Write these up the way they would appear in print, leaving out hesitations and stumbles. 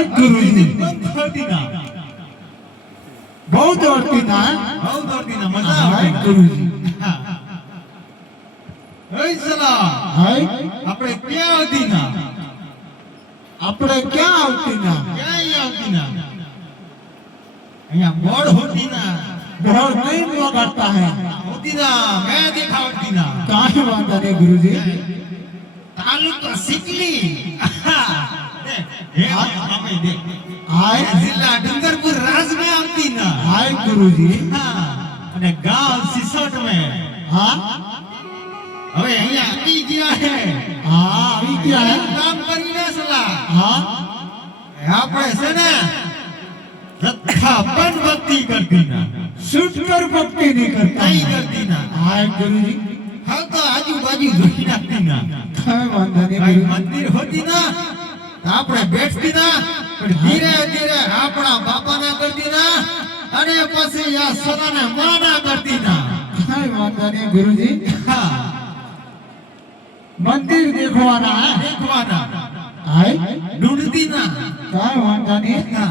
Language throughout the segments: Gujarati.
हाय गुरुजी બંધ થતી ના बहुत दौड़ती ना બહુ દોડતી ના મજા हाय આવે गुरुजी ઓય સલા हाय આપણે ક્યાં આવતી ના अपने क्या होती ना ક્યાં આવતી ના અહીંયા બોર્ડ હોતી ના बहुत नहीं हुआ करता है હોતી ના મેં દેખાવતી ના काहे वादा नहीं गुरुजी તાલુકા સિકલી હે મામે દે हाय જિલ્લા ડુંગરપુર રાજ में આવતી ના हाय गुरुजी અને ગાંવ સિસોટ में हाँ હવે અહીંયા આવી ગયા હે हाँ अभी क्या है કામ કરીને સલા हाँ આપણે છે ને જથ્થા પણ ભક્તિ કરતી ના शूट कर भक्ति नहीं करता નહીં है કરતી ના हाय गुरुजी હા તો આજુબાજુ જોઈ નાખતી ના काहे वादा नहीं ભાઈ गुरुजी મંદિર હોતી ના તો આપણે બેઠતી ના પણ ધીરે ધીરે આપણા બાપાના કરતી ના અને પછી આ સલાને માના કરતી ના काहे वादा नहीं गुरुजी હા मंदिर देखवाना है દેખવાના हाय ઢૂંઢતી ના काहे वादा नहीं હા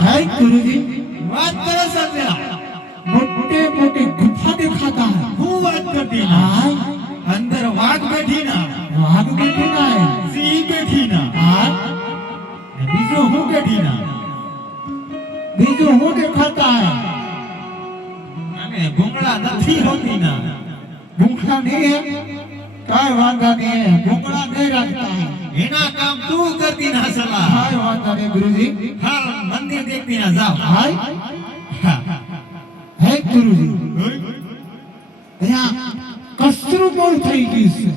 हाय गुरुजी વાત કરે સત્યા मोटे मोटे गुफा दिखाता है હું વાત કરતી ના हाय અંદર વાઘ બેઠી ના वाघ बैठा है સિંહ બેઠી ના हाय ને બીજો હું બેઠી ના बीजू हूँ दिखाता है અને ભૂંગળા નથી હોતી ના भूखा नहीं है काय वादा नहीं है भूखा नहीं रखता है એના કામ તું કરતી ના સલા काय वादा नहीं गुरुजी હાલ મંદિર દેખતી ના જાવ हाय હા. है गुरुजी यहाँ કચરું બહુ થઈ ગયું છે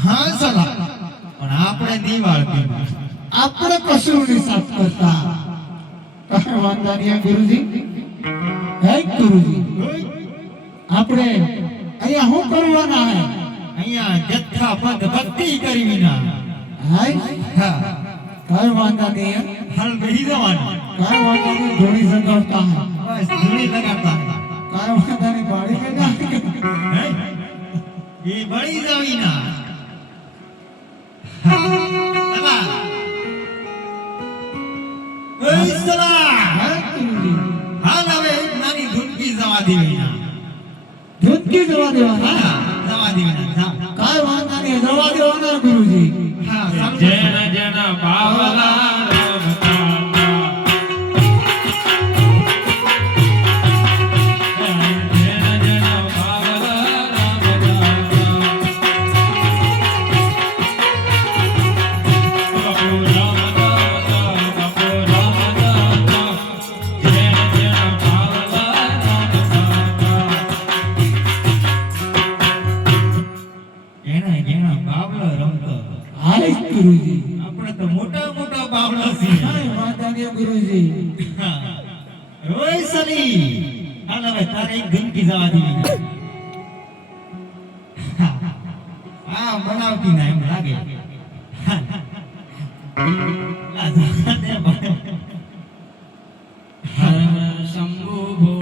હા સલા પણ આપણે નહીં વાળતી આપણે કચરું નહીં સાફ કરતા કાંઈ વાંધા નહીં ગુરુજી હે ગુરુજી આપણે અહીંયા શું કરવાના હે અહીંયા જથ્થાબંધ ભક્તિ કરવી ના હાય હા કાંઈ વાંધા નહીં હાલ બેહી જવાનું કાંઈ વાંધા નહીં ધોળી સગાવતા હે બસ ધૂળી લગાડતા કાંઈ વાંધા નહીં બાળી કે ના હે? એ બળી જાવી ના સલા ઓય સલા હે ગુરુજી હાલ હવે એક નાની ધૂનકી જવા દેવી ના ધૂનકી જવા દેવાના હા, જવા દેવી ના જા. કાંઈ વાંધા નહીં જવા દેવાના ગુરુજી હા સારું. જન જન બાવલા એના જેના બાવળો રમતો હાય ગુરુજી આપણે તો મોટા મોટા બાવળા છીએ કાંઈ વાંધા નહીં ગુરુજી ઓય સલી હાલ હવે તારે એક ધૂનકી જવા દેવી હા બનાવતી ના એમ લાગે આ જવા દે. હર શંભુ